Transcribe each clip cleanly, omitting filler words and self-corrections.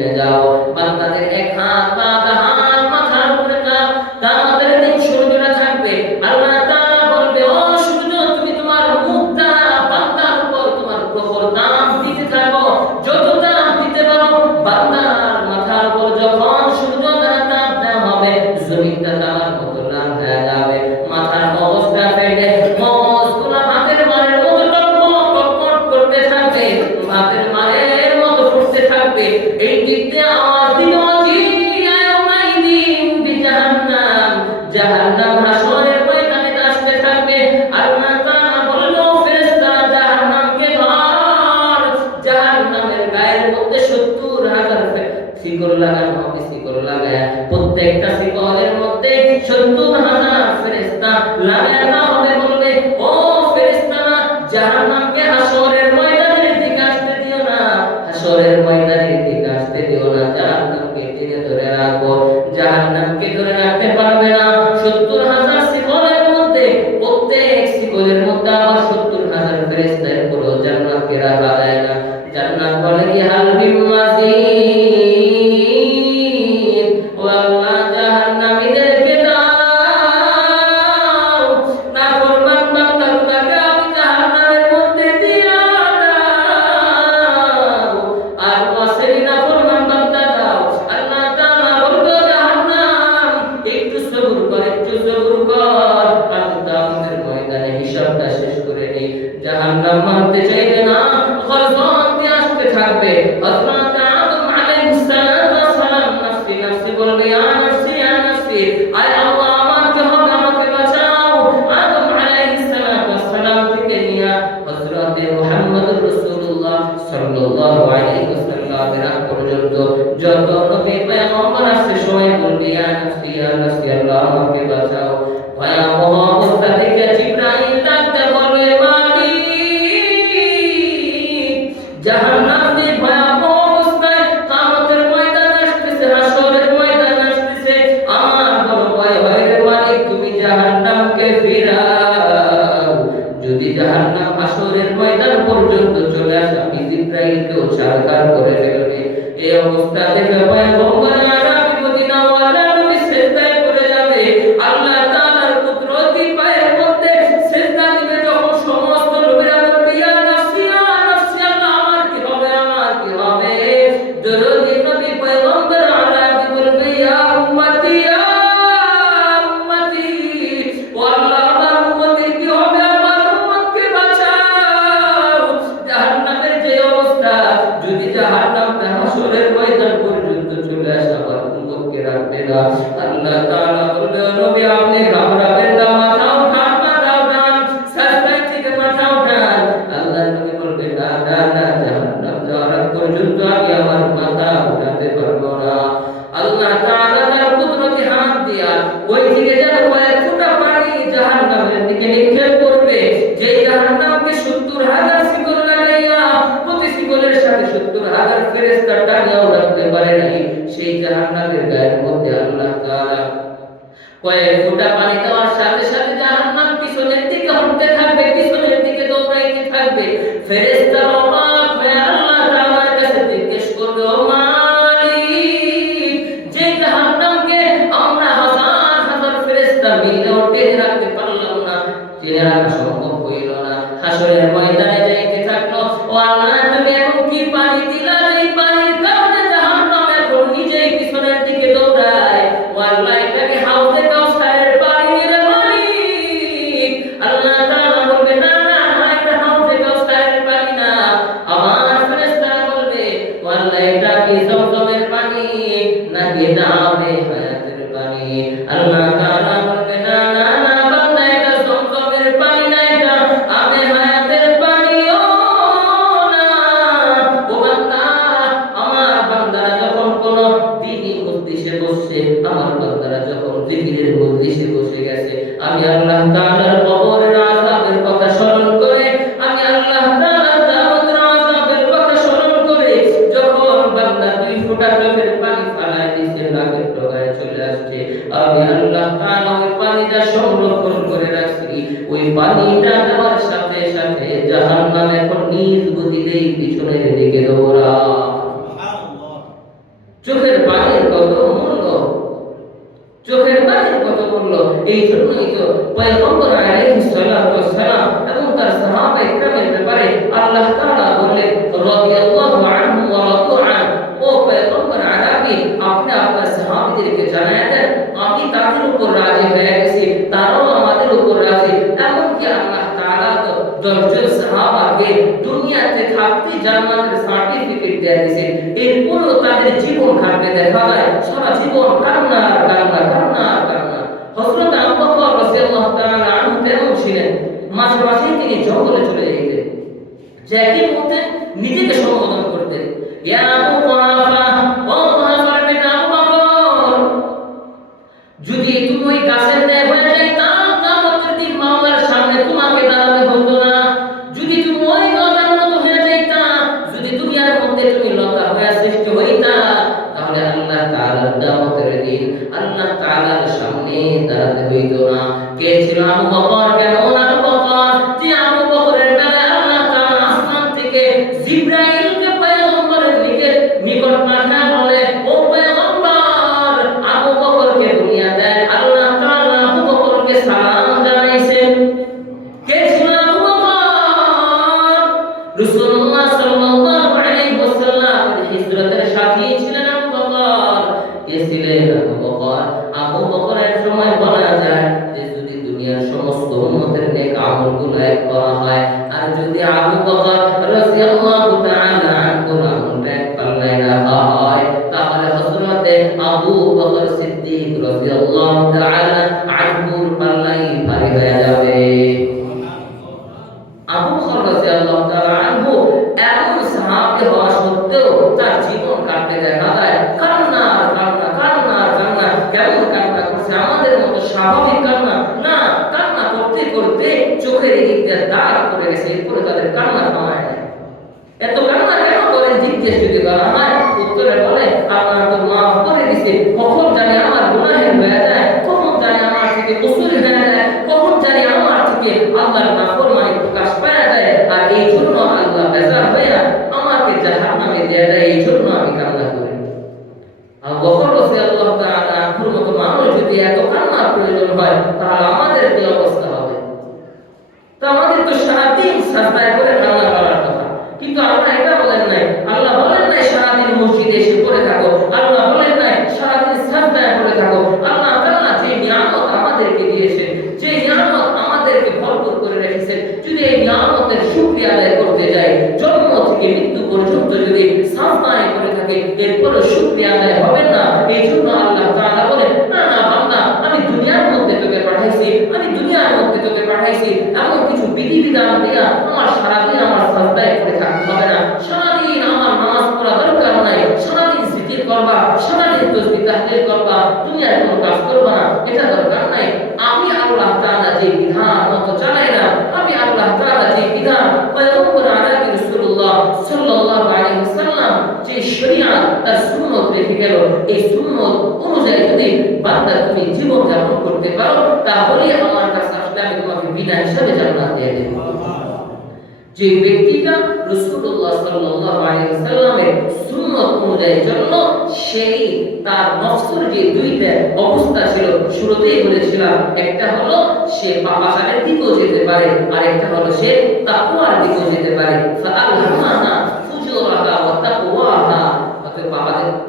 জেনে যাও বান্দাদের এক হাত বা হাত মাথার উপরে তাদের দিন সূর্যটা থাকবে। আল্লাহ তাআলা বলবে, ও সূর্য তুমি তোমার মুখ দ্বারা বান্দার উপর তোমার প্রখর তাপ দিতে থাকো, যত তাপ দিতে পারো। বান্দার মাথার উপর যখন সূর্য দ্বারা তাপ দেওয়া হবে জমিনটা তামার মতো লাল হয়ে যাবে, মাথার মগজটা ফেটে মগজগুলো হাতের মারের মতো টকমক টকমক করতে থাকবে, হাতের মারের মতো ফুটতে থাকবে। এই দিকতে আওয়াজ দিল জাহান্নাম হাসরের ময়দানে আসতে থাকবে। আল্লাহ তাআলা বললো ফেরেশতারা জাহান্নামকে ধর। জাহান্নামের গায়ের মধ্যে ৭০,০০০ শিকল লাগানো হবে, শিকল লাগায়া প্রত্যেকটা শিকলের মধ্যে ৭০,০০০ ফেরেশতা লাগায়া দেওয়া হবে। বলবে, ও ফেরেশতারা জাহান্নামকে হাসরের ময়দানের দিকে আসতে দিও না, হাসরের ময়দানের দিকে আসতে দিও না, জাহান্নামকে টেনে ধরে রাখো। জাহান্নামকে ধরে রাখতে পারবে না। ৭০,০০০ শিকলের মধ্যে প্রত্যেক শিকলের মধ্যে আবার ৭০,০০০ ফেরেশতার পুরো জান্নাতকে রাখা যায় না। জান্নাত বলে কি হাল বিম মাজিদ, ও আল্লাহ জাহান্নামীদেরকে দাও, নাফরমান বান্দাগুলোকে আমি জাহান্নামের মধ্যে দিয়া দাও, আর ওয়াসেই নাফরমান বান্দা দাও। আল্লাহ তাআলা বলবে, জাহান্নাম একটু সবর কর, একটু সবর কর, আমি কিয়ামতের ময়দানে হিসাবটা শেষ করে নেই। জাহান্নাম মানতে চাইবে না, গর্জন দিয়ে আসতে থাকবে। হযরত আদম আলাইহিস সালাম নফসি নফসি বলবে, ইয়া নফসি ইয়া নফসি, আয় আল্লাহ আমাকে হবে, আমাকে বাঁচাও। আদম আলাইহিস সালাম থেকে নিয়ে হযরত মুহাম্মদুর রাসূলুল্লাহ সাল্লাল্লাহু আলাইহি ওয়াসাল্লামের আগ পর্যন্ত যত নবী পয়গম্বর আসছে সবাই বলবে, ইয়া নফসি ইয়া নফসি, আল্লাহ আমাকে বাঁচাও। ভয়াবহ অবস্থা থেকে জিবরাইল ডাকতে বলবে, জাহান্নামের ভয়াবহ অবস্থায় কিয়ামতের ময়দান আসতেছে, হাসরের ময়দান আসতেছে, আমার বড় ভয় হয় রে মালিক, তুমি জাহান্নামকে ফিরাও। যদি জাহান্নাম হাসরের ময়দান পর্যন্ত চলে আসে আমি জিবরাইলকেও ছারখার করে ফেলবে। এই অবস্থা থেকে পয়গম্বর আরবি মদিনা ওয়ালা নবী সিজদায় পড়ে যাবে। আল্লাহ তাআলার কুদরতি পায়ের মধ্যে সিজদা দিবে। যখন সমস্ত নবীরা বলবে, ইয়া নফসি ইয়া নফসি, আল্লাহ আমার কি হবে, আমার কি হবে, দরুদি নবী পয়গম্বর আরবি বলবে, ইয়া উম্মতি ইয়া উম্মতি, ও আল্লাহ আমার উম্মতের কি হবে, আমার উম্মতকে বাঁচাও। জাহান্নামের যে অবস্থা, যদি জাহান্নামটা হাসরের ময়দান পর্যন্ত চলে আসে আমার উম্মতকে রাখবে না। আল্লাহ তাআলা বলবে, নবী আপনি ঘাবড়াবেন না, মাথা উঠান, মাথা উঠান, সাজদায় থেকে মাথা উঠান। আল্লাহ নবী বলবে, না না না, জাহান্নাম যাওয়ার পর্যন্ত আমি আমার মাথা উঠাতে পারবো না। আল্লাহ তাআলা তার কুদরতি হাত দিয়া ওই দিকে যেন কয়েক ফোঁটা পানি জাহান্নামের দিকে নিক্ষেপ করবে। যে জাহান্নামকে ৭০,০০০ শিকল লাগাইয়া প্রতি শিকলের সাথে ৭০,০০০ ফেরেশতা টানিয়াও রাখতে পারে নাই, সেই জাহান্নামের গায়ের মধ্যে আল্লাহ তাআলা কয়েক ফোঁটা পানি দেওয়ার সাথে সাথে জাহান্নাম পিছনের দিকে হটতে থাকবে, পিছনের দিকে দৌড়াইতে থাকবে। ফেরেশতারা অবাক হয়ে আল্লাহ তাআলার কাছে জিজ্ঞেস করবে, ও মালিক, যে জাহান্নামকে আমরা হাজার হাজার ফেরেশতা মিলেও টেনে রাখতে পারলাম না, টেনে রাখা সম্ভব হইল না, হাসরের ময়দানে যাইতে থাকলো, ও আল্লাহ তুমি এমন কি পানি দিলা, এই পানির কারণে জাহান্নাম এখন নিজেই পিছনের দিকে দৌড়ায়। ও আল্লাহ এটাকে হাউজে কাউসারের পানি রে মালিক। আল্লাহ তাআলা বলবে, না না না, এটা হাউজে কাউসারের পানি না। আমার ফেরেশতারা বলবে, ও আল্লাহ এটা কি জমজমের পানি নাকি এটা আবে হায়াতের পানি? আল্লাহ তাআলা বলবে, না না না বান্দা, এটা জমজমের পানি না, এটা আবে হায়াতের পানিও না। ও বান্দা, আমার বান্দারা যখন কোন দ্বীনি মজলিসে বসছে, আমার বান্দারা যখন জিকিরের মজলিসে বসে গেছে, আমি আল্লাহ তাআলার কবরের আযাবের কথা স্মরণ করে, আমি আল্লাহ তাআলার কিয়ামতের আযাবের কথা স্মরণ করে, যখন বান্দা দুই ফোঁটা চোখের পানি ফালায় দিচ্ছে, নাকের ডগায় চলে আসছে, আমি আল্লাহ তাআলা ওই পানিটা সংরক্ষণ করে রাখছি। ওই পানিটা দেওয়ার সাথে সাথে জাহান্নাম এখন নিজ গতিতেই পিছনের দিকে দৌড়ায়। এই জন্যই তো পয়গম্বর আলাইহিস সালাতু ওয়াস সালাম এবং তার সাহাবা ইকরামের ব্যাপারে আল্লাহ তাআলা বললেন রাদিয়াল্লাহু আনহু ওয়া রাদু আন, ও পয়গম্বর আলাহি আপনি আপনার সাহাবীদেরকে জানায় দেন আমি তাদের উপর রাজি হয়ে গেছি, তারাও আমাদের উপর রাজি। এমনকি আল্লাহ তাআলা তো 10 জন সাহাবাকে দুনিয়াতে থাকতে জান্নাতের সার্টিফিকেট দিয়ে দিয়েছে, এরপরও তাদের জীবন ঘাটে দেখা যায় সারা জীবন কান্না আর কান্না, কান্না আর কান্না। হযরত আবু বকর রাদিয়াল্লাহু তাআলা আনহু তেমন ছিলেন, মাঝে মাঝে তিনি জঙ্গলে চলে যেতেন, জ্যাকের মধ্যে নিজেকে সম্বোধন করতেন, ইয়া আবু কুহাফা, ও কুহাফার বেটা আবু বকর, যদি তুমি ওই গাছের ন্যায় হয়ে যাইতা কিয়ামতের দিন মাওলার সামনে তোমাকে দাঁড়াতে হতো না। যদি তুমি ওই লতার মতো হয়ে যাইতা, যদি দুনিয়ার মধ্যে তুমি লতা হয়ে সৃষ্টি হইতা, তাহলে আল্লাহ তাআলার কিয়ামতের দিন আল্লাহ তাআলার সামনে দাঁড়াতে হইতো না। কে ছিল আবু বকর? কেমন আবু বকর? যে আবু বকরের বেলায় আল্লাহ তাআলা আসমান থেকে জিবরাইলকে পয়গম্বরের নিকট পাঠায় বলে, ও পয়গম্বর আবু বকরকে দুনিয়া দেয়, আল্লাহ তাআলা আবু বকরকে সালাম জানাইছেন। কে ছিল আবু বকর? রাসূলুল্লাহ সাল্লাল্লাহু আলাইহি ওয়াসাল্লাম হিজরতের সাথী ছিলেন আবু বকর। কে ছিলেন আবু বকর? আবু বকরের সময় বলা যায় যে যদি দুনিয়ার সমস্ত উম্মতের নেক আমলগুলো এক করা হয়, আর যদি আবু বকর রাদিয়াল্লাহু তাআলা আনহুর আমলটা এক পাল্লায় রাখা হয়, তাহলে হযরতে আবু বকর সিদ্দিক রাদিয়াল্লাহু তাআলা আনহুর পাল্লাই ভারী হয়ে যাবে। আবু বকর রাদিয়াল্লাহু তাআলা আনহু এমন সাহাবী হওয়া সত্ত্বেও তার জীবন কাটতে দেখা যায় কান্না আর কান্না, কান্না আর কান্না। কেমন কান্না করছে? আমাদের মতো স্বাভাবিক কান্না না, কান্না করতে করতে চোখের দিক দিয়ে দাগ পড়ে গেছে, এরপরে তাদের কান্না থামায় না। এত কান্না কেন করেন জিজ্ঞেস যদি করা হয়, উত্তরে বলে আল্লাহ তো মাফ করে দিয়েছে, কখন জানি আমার গুনাহের হয়ে যায়, কখন জানি আমার থেকে কসুর হয়ে যায়, কখন জানি আমার থেকে আল্লাহর নাফরমানি প্রকাশ পাওয়া যায়, আর এই জন্য আল্লাহ বেজার হয়ে আমাকে জাহান্নামে দিয়ে দেয়, এই জন্য আমি কান্না করি। আর বকর রাদিয়াল্লাহু তাআলা আনহুর মতো মানুষ যদি এত কান্নার প্রয়োজন হয়, তাহলে আমাদের কি অবস্থা হবে? তো আমাদের তো সারাদিন সাজদায় করে কান্না করার কথা, কিন্তু আল্লাহ এটা বলেন নাই। আল্লাহ বলেন নাই সারাদিন মসজিদে এসে পড়ে থাকো, আল্লাহ বলেন নাই সারাদিন সাজদায় পড়ে থাকো। আল্লাহ তাআলা যে নিয়ামত আমাদেরকে দিয়েছেন, যে নিয়ামত আমাদেরকে ভরপুর করে রেখেছেন, যদি এই নিয়ামতের শুকরিয়া আদায় করতে যাই, জন্ম থেকে মৃত্যু পর্যন্ত যদি সাজদায় করে থাকি, এরপরও শুকরিয়া আদায় হবে না। এই জন্য আল্লাহ তাআলা বলেন, না না বান্দা, আমি দুনিয়ার মধ্যে তোকে পাঠাইছি, আমি দুনিয়ার মধ্যে তোকে পাঠাইছি, এমন কিছু বিধিবিধান দিয়া আমার সারাদিন আমার সাজদায় করে থাকতে হবে না। সারাদিন আমার নামাজ পড়া দরকার নাই, সারাদিন জিকির করবা, সারাদিন তাসবিহ তাহলিল করবা, দুনিয়ার কোনো কাজ করবা না, এটা দরকার নাই। আমি আল্লাহ তাআলা যে বিধান মতো চালাই না, আমি আল্লাহ তাআলা যে বিধান পয়গম্বর আলাইহি রাসূলুল্লাহ সাল্লাল্লাহু আলাইহি ওয়াসাল্লাম যে শরীয়ত তার সুন্নাত রেখে গেল, এই সুন্নাত অনুযায়ী যদি বান্দা তুমি জীবন যাপন করতে পারো, তাহলে আমার কাছে আসলে আমি তোমাকে বিনা হিসাবে জান্নাত দিয়ে দেব। যে ব্যক্তিটা রাসূলুল্লাহ সাল্লাল্লাহু আলাইহি ওয়াসাল্লামের সুন্নাত অনুযায়ী জন্য, সেই তার নফসের যে দুইটা অবস্থা ছিল শুরুতেই বলেছিলাম, একটা হলো সে পাপাচারের দিকেও যেতে পারে, আর একটা হলো সে তাকওয়ার দিকেও যেতে পারে। ফাআলহামাহা ফুজুরাহা ওয়া তাকওয়াহা, অতএব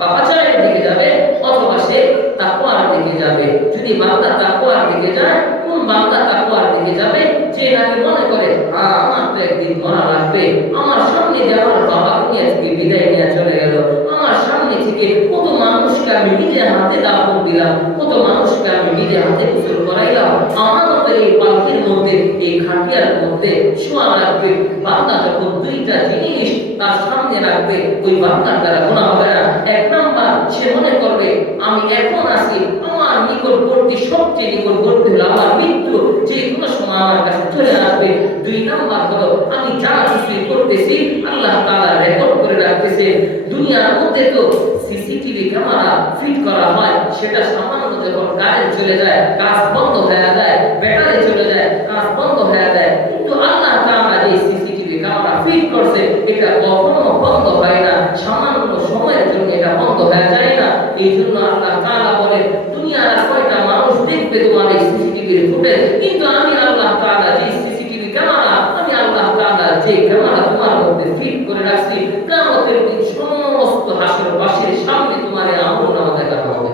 পাপাচারের দিকে যাবে অথবা সে তাকওয়ার দিকে যাবে। যদি বান্দা তাকওয়ার দিকে যায়, কোন বান্দা তাকওয়ার দিকে যাবে? যে নাকি মনে করে আমার তো একদিন মরা লাগবে, আমার সামনে যে আমার বাবা দুনিয়া থেকে বিদায় নিয়ে চলে গেল, আমার সামনে থেকে কত মানুষকে আমি নিজে হাতে দাফন দিলাম, কত মানুষকে আমি নিজে হাতে গোসল করাইলাম, আমার মতো এই পালকির মধ্যে, এই খাটিয়ার মধ্যে শোয়া লাগবে। বান্দা যখন দুইটা জিনিস তার সামনে রাখবে, ওই বান্দার দ্বারা গুনাহ হবে না। এক নাম্বার, সে মনে করবে আমি এখন আছি, আমার নিকটবর্তী সবচেয়ে নিকটবর্তী হলো আমার মৃত্যু, যে কোনো সময় আমার কাছে চলে আসবে। দুই নাম্বার হলো আমি যা কিছুই করতেছি আল্লাহ তাআলা রেকর্ড করে রাখতেছে। দুনিয়ার মধ্যে তো সিসিটিভি ক্যামেরা ফিট করা হয়, সেটা সামান্য যখন কারেন্ট চলে যায় কাজ বন্ধ হয়ে যায়, ব্যাটারি চলে যায় কাজ বন্ধ হয়ে যায়, কিন্তু আল্লাহ তাআলা যে সিসিটিভি ক্যামেরা ফিট করছে এটা কখনো বন্ধ হয় না, সামান্য সময়ের জন্য এটা বন্ধ হয়ে যায় না। এই জন্য আল্লাহ তাআলা বলে দুনিয়ার কয়টা মানুষ দেখবে তোমার এই সিসিটিভি সিসিটিভি ফুটেজ, কিন্তু আমি আল্লাহ তাআলা যে সিসিটিভি ক্যামেরা, আমি আল্লাহ তাআলা যে ক্যামেরা তোমার মধ্যে ফিট করে রাখছি, কিয়ামতের দিন সমস্ত হাসরবাসীর সামনে তোমার এই আমলনামা দেখানো হবে।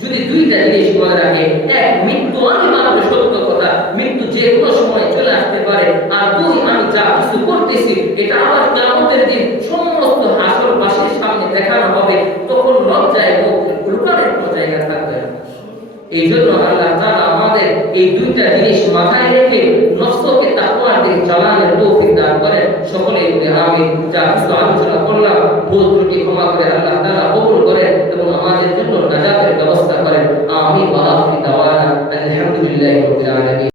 যদি দুইটা জিনিস মনে রাখে, এক, মৃত্যু অনিবার্য সত্য কথা, মৃত্যু যে কোনো সময় চলে আসতে পারে, আর দুই, আমি যা কিছু করতেছি এটা আবার কিয়ামতের দিন সমস্ত হাসরবাসীর সামনে দেখানো হবে, তখন লজ্জায় মুখ লুকানোর কোনো জায়গা থাকবে না। এই জন্য আল্লাহ তাআলা আমাদের এই দুইটা জিনিস মাথায় রেখে নফসকে তাকওয়ার দিকে চালানোর তৌফিক দান করেন। সকলেই বলি আমিন। যা কিছু আলোচনা করলাম ভুল ত্রুটি ক্ষমা করে আল্লাহ তাআলা কবুল করেন এবং আমাদের জন্য নাজাতের ব্যবস্থা করেন। আমিন ওয়া আখিরু দাওয়ানা আলহামদুলিল্লাহি রাব্বিল আলামিন।